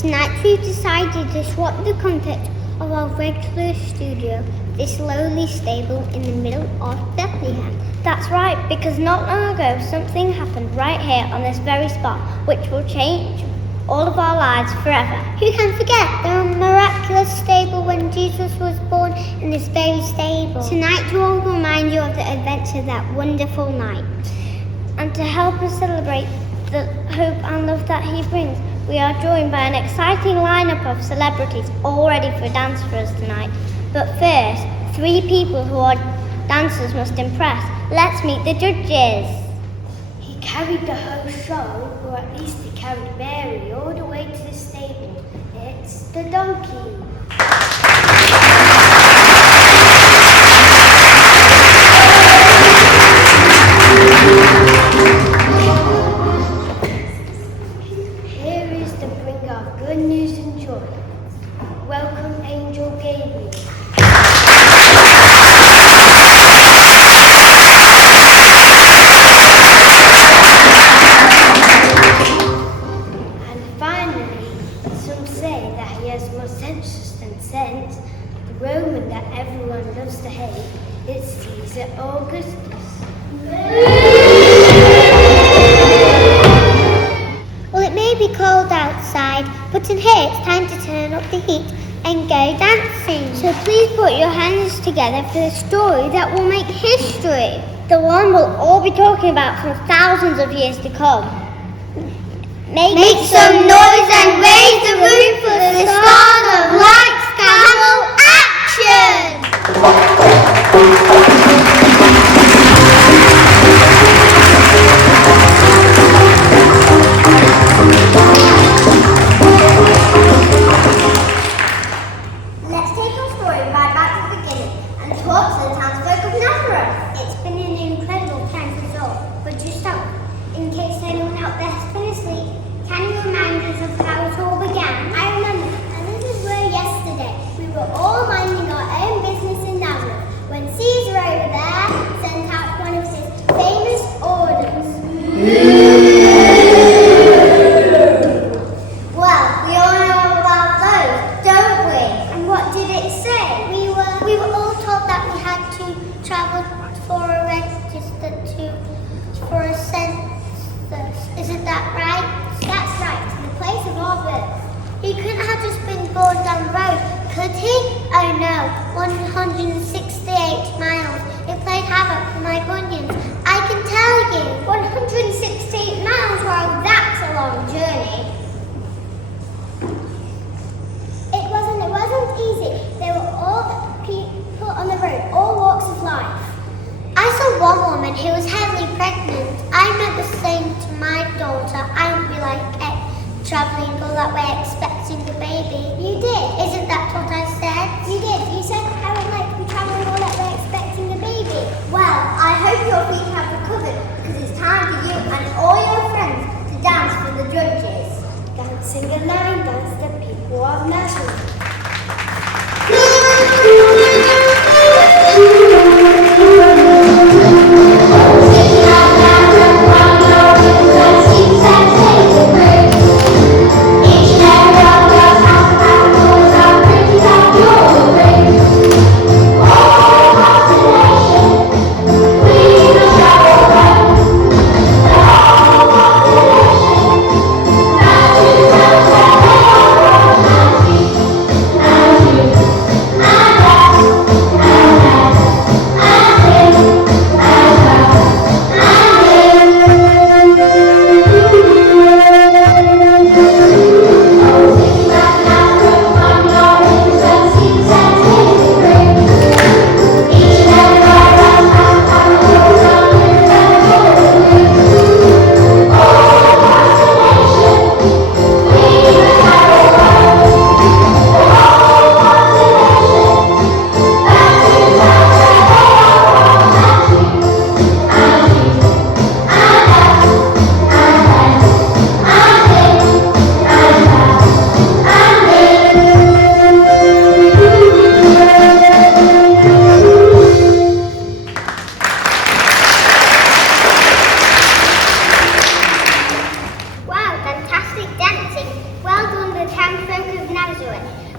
Tonight we've decided to swap the comfort of our regular studio, this lowly stable in the middle of Bethlehem. That's right, because not long ago something happened right here on this very spot, which will change all of our lives forever. Who can forget the miraculous stable when Jesus was born in this very stable? Tonight we'll remind you of the events of that wonderful night. And to help us celebrate the hope and love that he brings, we are joined by an exciting lineup of celebrities all ready for dance for us tonight. But first, 3 people who our dancers must impress. Let's meet the judges. He carried the whole show, or at least he carried Mary all the way to the stable. It's the donkey. Good news and joy. Welcome, Angel Gabriel. And finally, some say that he has more senses than sense. The Roman that everyone loves to hate is Caesar Augustus. Well, it may be cold outside, but in here it's time to turn up the heat and go dancing. So please put your hands together for the story that will make history. The one we'll all be talking about for thousands of years to come. Make some noise and raise the roof for the start of Lights, Camel, Action! Let's take our story right back to the beginning and talk to the townsfolk of Nazareth. It's been an incredible time for us all, but just stop. In case anyone out there has been asleep, can you remind us of how it all began? I remember, and this is where yesterday we were all minding our own business in Nazareth when Caesar over there sent out one of his famous orders. Well, we all know about those, don't we? And what did it say? We were all told that we had to travel for a register for a census. Isn't that right? That's right, to the place of our birth. He couldn't have just been born down the road, could he? Oh no, 168 miles. It played havoc with my bunions. I can tell you. 168 miles, well, that's a long journey. travelling all that way expecting a baby. You did. Isn't that what I said? You did. You said I would like to be travelling all that way expecting a baby. Well, I hope your feet have recovered because it's time for you and all your friends to dance for the judges. Dancing a line dance, the people of Nazareth.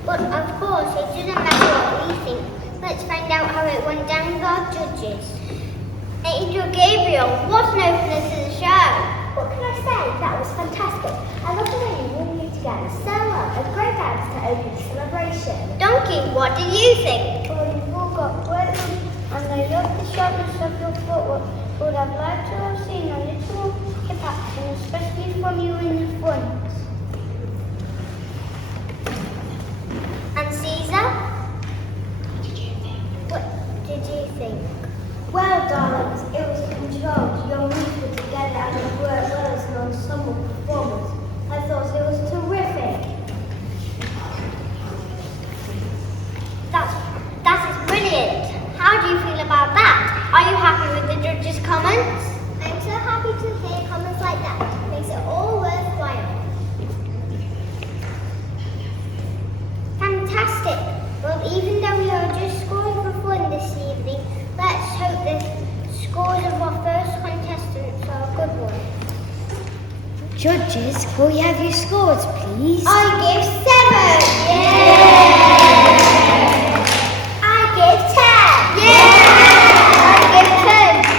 But of course, it doesn't matter what we think. Let's find out how it went down with our judges. Angel Gabriel, what an opener to the show! What can I say? That was fantastic. I love the way you all knew together so well. A great dance to open the celebration. Donkey, what did you think? Well, you've all got great moves, and I love the sharpness of your footwork. Would have liked to have seen a little hip action, especially from you in the front. And Caesar? What did you think? Well, darlings, it was controlled. Your moves were together and you worked well as an ensemble performance. I thought it was terrific. That is brilliant. How do you feel about that? Are you happy with the judges' comments? I'm so happy to hear comments like that. It makes it all worthwhile. Fantastic. Well, even though we are just scoring for fun this evening, let's hope the scores of our first contestants are a good one. Judges, will we have your scores, please? I give 7. I give 10. I give 10.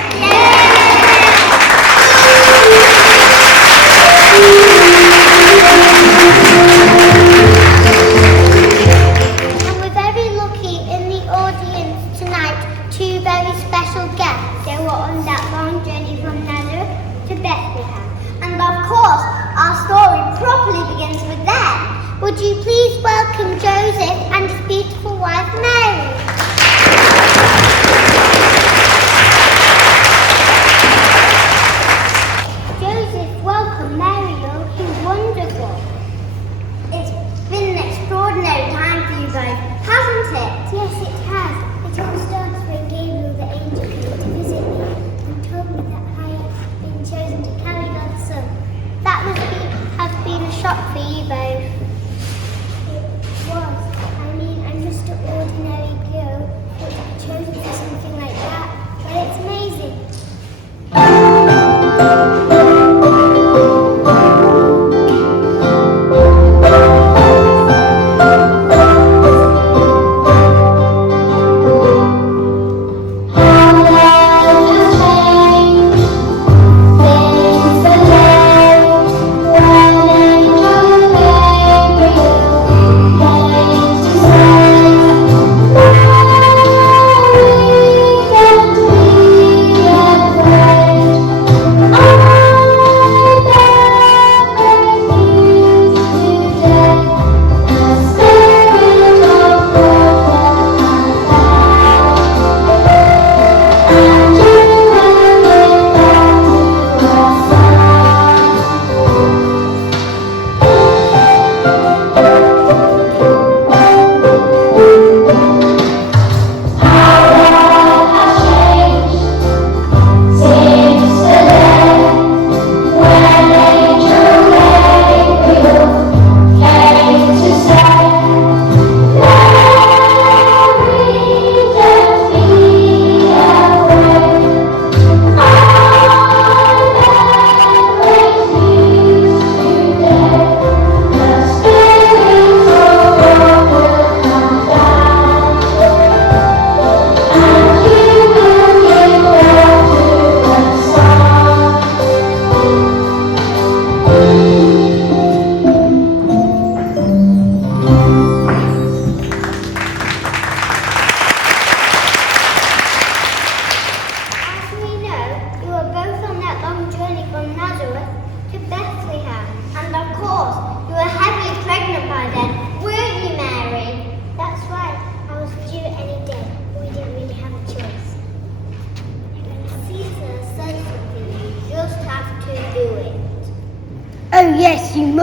And we're very lucky in the audience tonight, 2 very special guests. They were on that long journey from Nazareth to Bethlehem. And of course, our story properly begins with them. Would you please welcome Joe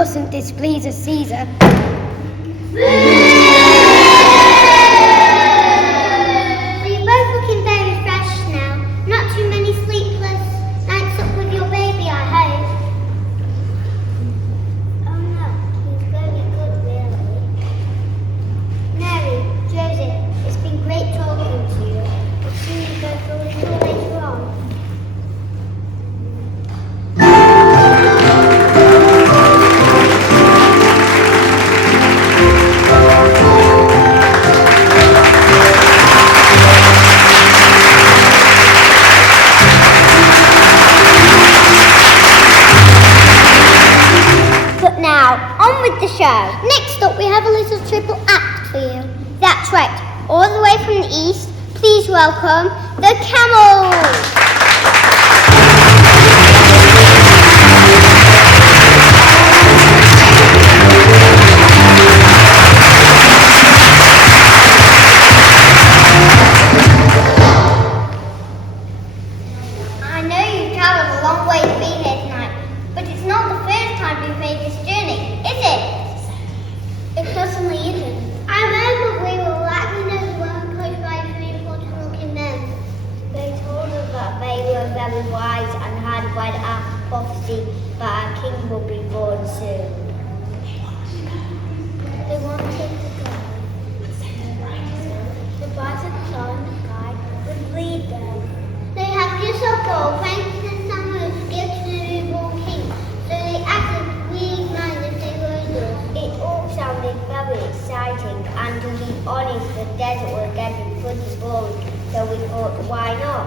mustn't displease a Caesar. You're both looking very fresh now. Not too many sleepless nights up with your baby, I hope. Oh no, he's very good, really. Mary, Josie, it's been great talking to you. We'll see you both a little later on. But now, on with the show. Next up, we have a little triple act for you. That's right, all the way from the east, please welcome the camels. I know you've travelled a long way to be here tonight, but it's not the first time you've made this journey, is it? It certainly isn't. I remember we were likely to be well approached by three important looking men. They told us that they were very wise and had read our prophecy that our king will be born soon. They wanted to go. The bright and star in the sky would lead them. They had gifts of gold, frankincense and myrrh to give to the newborn king, so they asked them to please mind if they were good. It all sounded very exciting, and to be honest, the desert was getting pretty boring, so we thought, why not?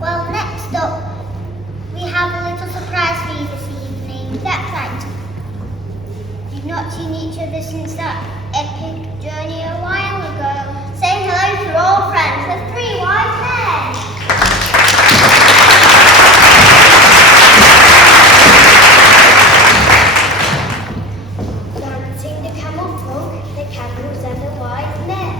Well, next up, we have a little surprise for you this evening. That's right. You've not seen each other since that epic journey a while ago. Saying hello to your old friends, the three wise men. Dancing the camel folk, the camels and the wise men.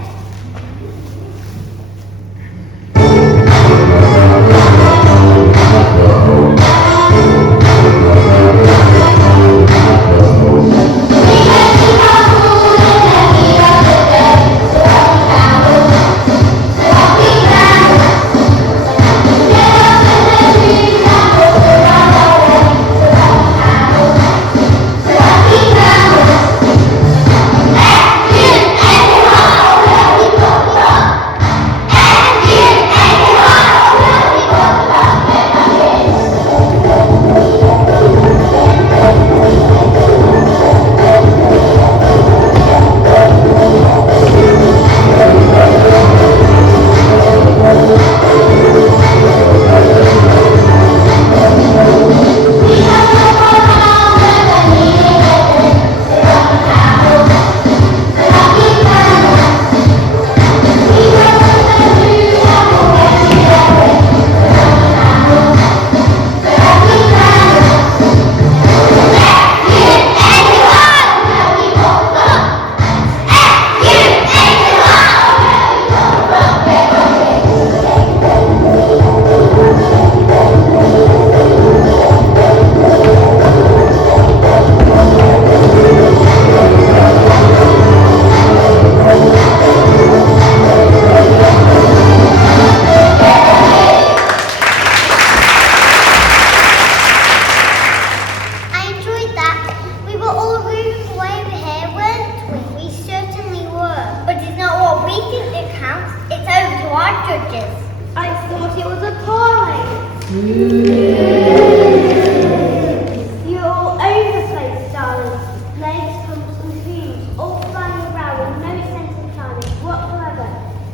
You're all over the place, darling. Legs, humps and views, all flying around with no sense of timing whatsoever.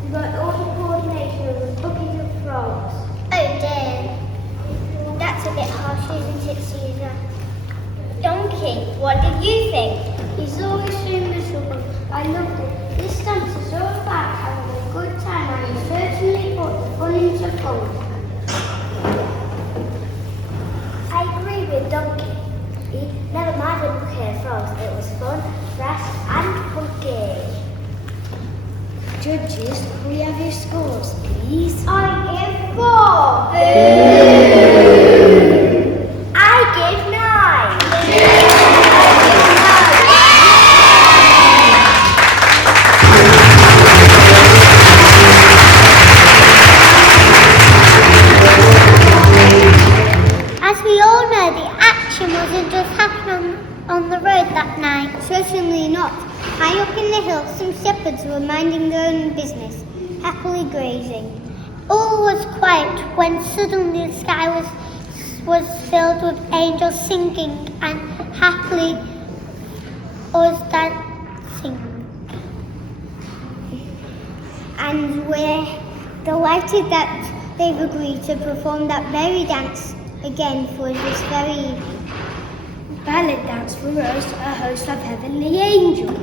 You've got all the coordination of a bucket of frogs. Oh dear. That's a bit harsh, isn't it, Caesar? Donkey, what did you think? He's always so miserable. I loved it. This dance is all about having a good time, and he certainly put the fun into fun. I agree with Donkey. Never mind the bouquet of frogs. It was fun, fresh and funky. Judges, can we have your scores, please? I give 4. I give 9. certainly not. High up in the hills, some shepherds were minding their own business, happily grazing. All was quiet when suddenly the sky was filled with angels singing and happily was dancing. And we're delighted that they've agreed to perform that very dance again for this very evening. Ballet dance for us, a host of heavenly angels.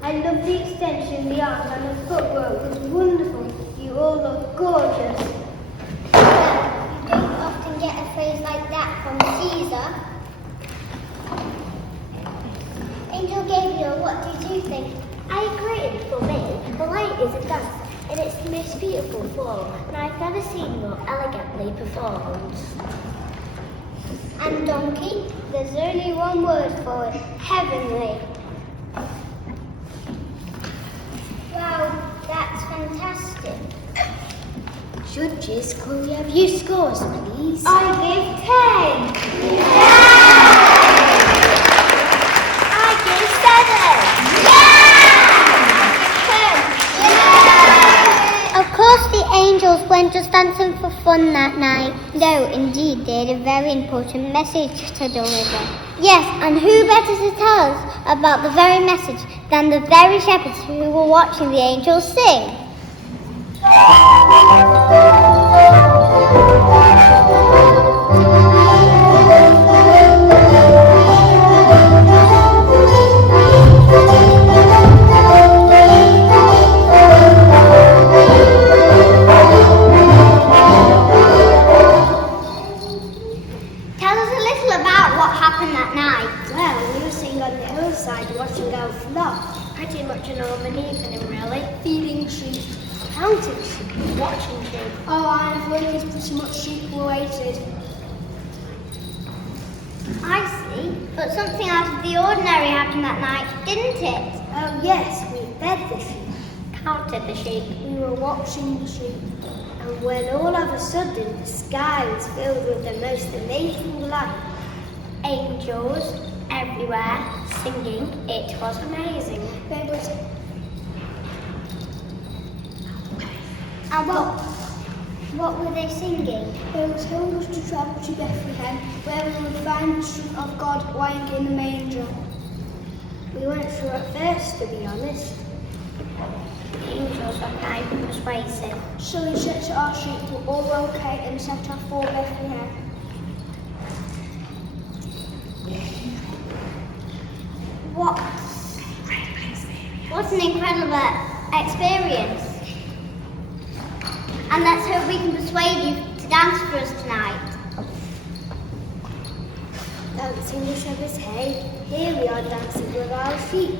I love the extension, the arms and the footwork was wonderful. You all look gorgeous. Well, you don't often get a phrase like that from Caesar. Angel Gabriel, what did you think? I agree. For me, ballet is a dance in its most beautiful form, and I've never seen more elegantly performed. And donkey? There's only one word for it. Heavenly. Wow, that's fantastic. Judges, can we have your scores, please? I give 10. I give 7. Of course the angels weren't just dancing for fun that night. No, indeed, they had a very important message to deliver. Yes, and who better to tell us about the very message than the very shepherds who were watching the angels sing? Watching girls flock, pretty much a normal evening really. Feeding sheep, counting sheep, watching sheep. Oh, and I've always pretty much sheep were waited. I see, but something out of the ordinary happened that night, didn't it? Oh yes, we fed the sheep, Counted the sheep. we were watching the sheep. And when all of a sudden the sky was filled with the most amazing light. Angels everywhere singing. It was amazing. And what were they singing? They were told us to travel to Bethlehem, where we would find the Son of God lying in the manger. We weren't sure at first, to be honest. The angels were kind and persuasive. So we checked that our sheep were all okay and set off for Bethlehem. What an incredible experience. and let's hope we can persuade you to dance for us tonight. Dancing the shepherd's hay, here we are dancing with our sheep.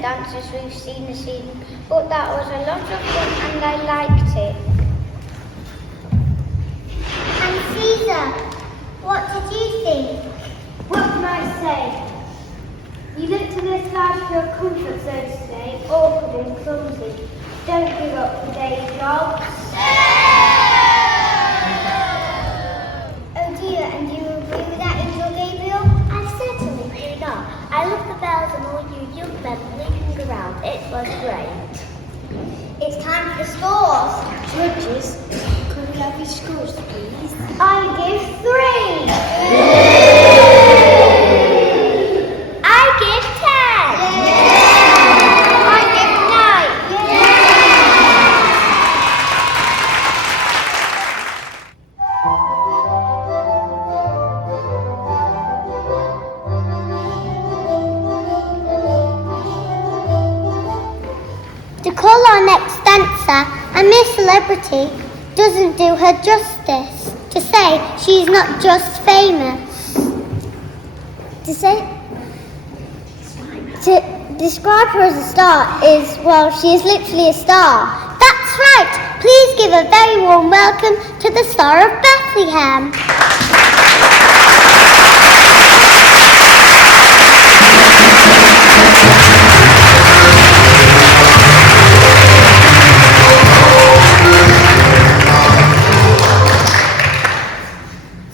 Dancers we've seen this evening, but that was a lot of fun and I liked it. And Caesar, what did you think? What can I say? You look to this large for your comfort zones today, awkward and clumsy. Don't give up your day job. Oh dear, and you agree with that, Angel Gabriel? I certainly do not. I love the bells and all you young men leaping around. It was great. It's time for the scores. Judges, could we have your scores, please? I give 3. I give 10. I give 9. To call our next dancer a Miss Celebrity doesn't do her justice. To say she's not just famous. To describe her as a star is, well, she is literally a star. That's right. Please give a very warm welcome to the Star of Bethlehem.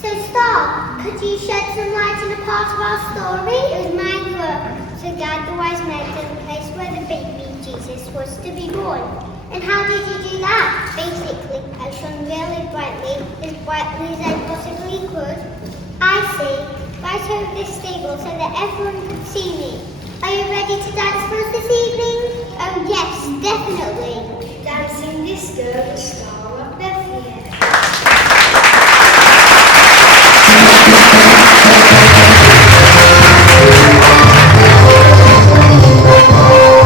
So Star, could you shed some light on a part of our story? It was my work to guide the wise men to the place where the baby Jesus was to be born. And how did you do that? Basically, I shone really brightly as I possibly could. I see, right over this stable so that everyone could see me. Are you ready to dance for us this evening? Oh yes, definitely. Dancing disco, the Star of Bethlehem. Oh,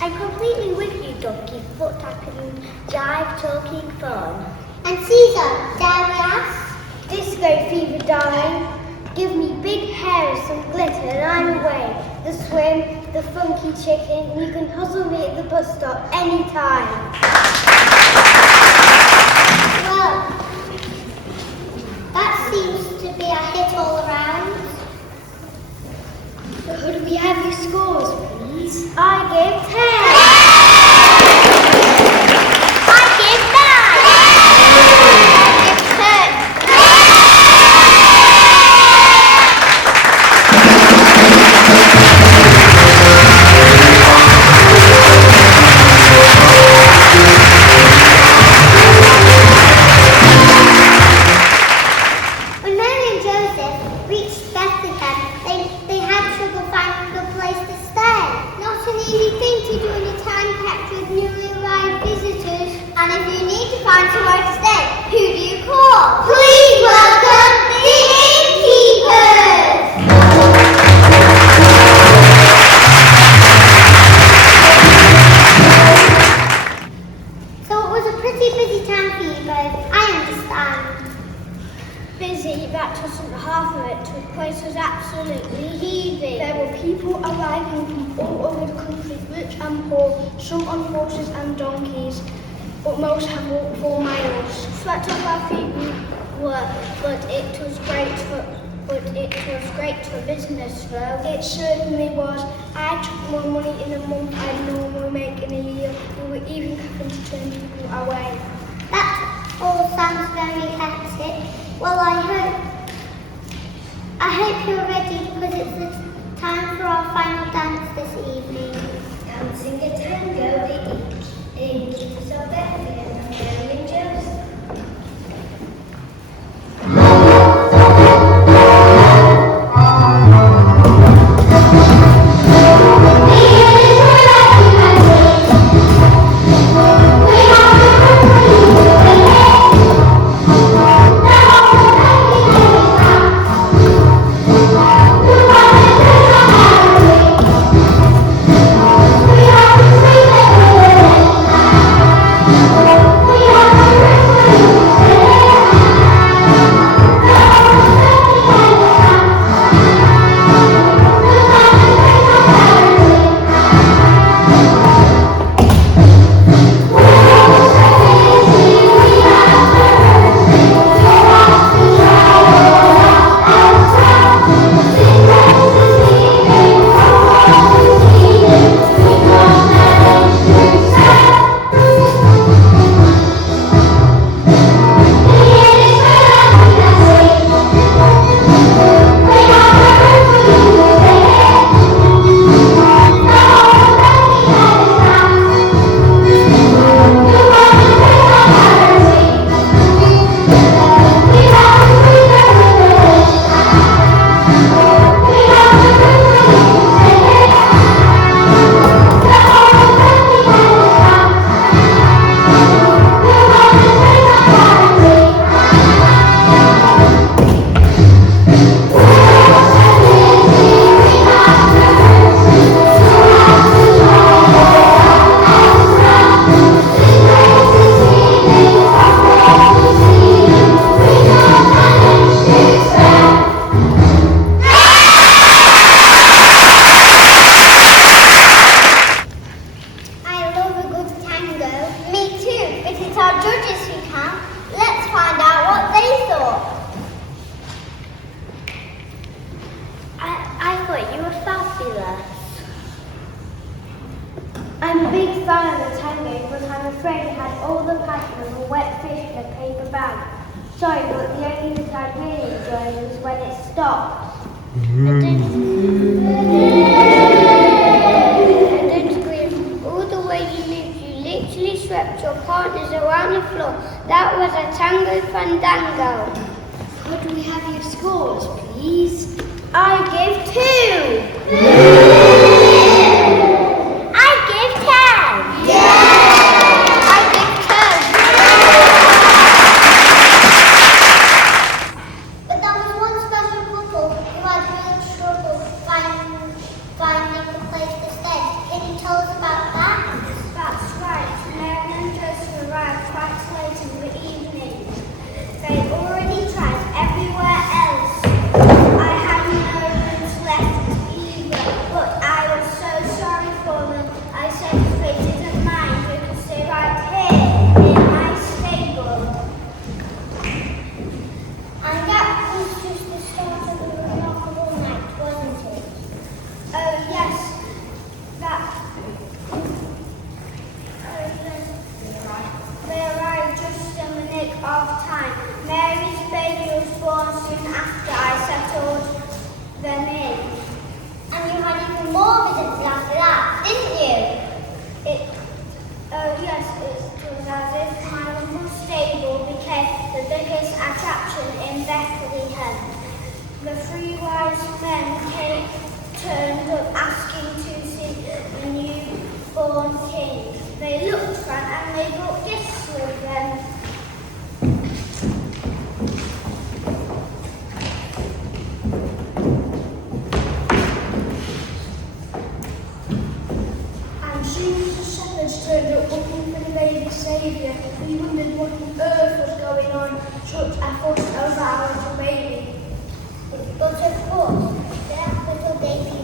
I'm completely with you, Donkey, but I can jive talking fun. And Caesar, dare we ask? Disco fever, darling. Give me big hair and some glitter and I'm away. The swim, the funky chicken, you can hustle me at the bus stop anytime. Well, that seems to be a hit all around. Could we have your scores, please? I give 10. I give 9. I give 10. When Mary and Joseph reached Bethlehem, they had trouble finding a place to stay. Not an easy thing to do in a time packed with newly arrived visitors. And if you need to find somewhere to stay, who do you call? Please welcome the Innkeepers! So it was a pretty busy time for you both, I understand. Busy, that wasn't half of it. The place was absolutely heaving. There were people arriving from all over the country, rich and poor, some on horses and donkeys, but most have walked 4 miles. Sweat off our feet we were, but it was great for business though. It certainly was. I took more money in a month I normally make in a year. We were even having to turn people away. That all sounds very hectic. Well, I hope you're ready because it's the time for our final dance this evening. Dancing a tango, the innkeepers of Bethlehem and Mary and Joseph. I'm a big fan of the tango, but I'm afraid it had all the passion of a wet fish in a paper bag. Sorry, but the only bit I really enjoyed was when it stopped. And don't scream. All the way you moved, you literally swept your partners around the floor. That was a tango fandango. Could we have your scores, please? I give 2. Finding a place to stay. Can you tell us about that? They looked fun and they brought gifts with them. And soon as the shepherds turned up looking for the baby saviour, we wondered what on earth was going on. Such a fuss over our little baby. But of course, that little baby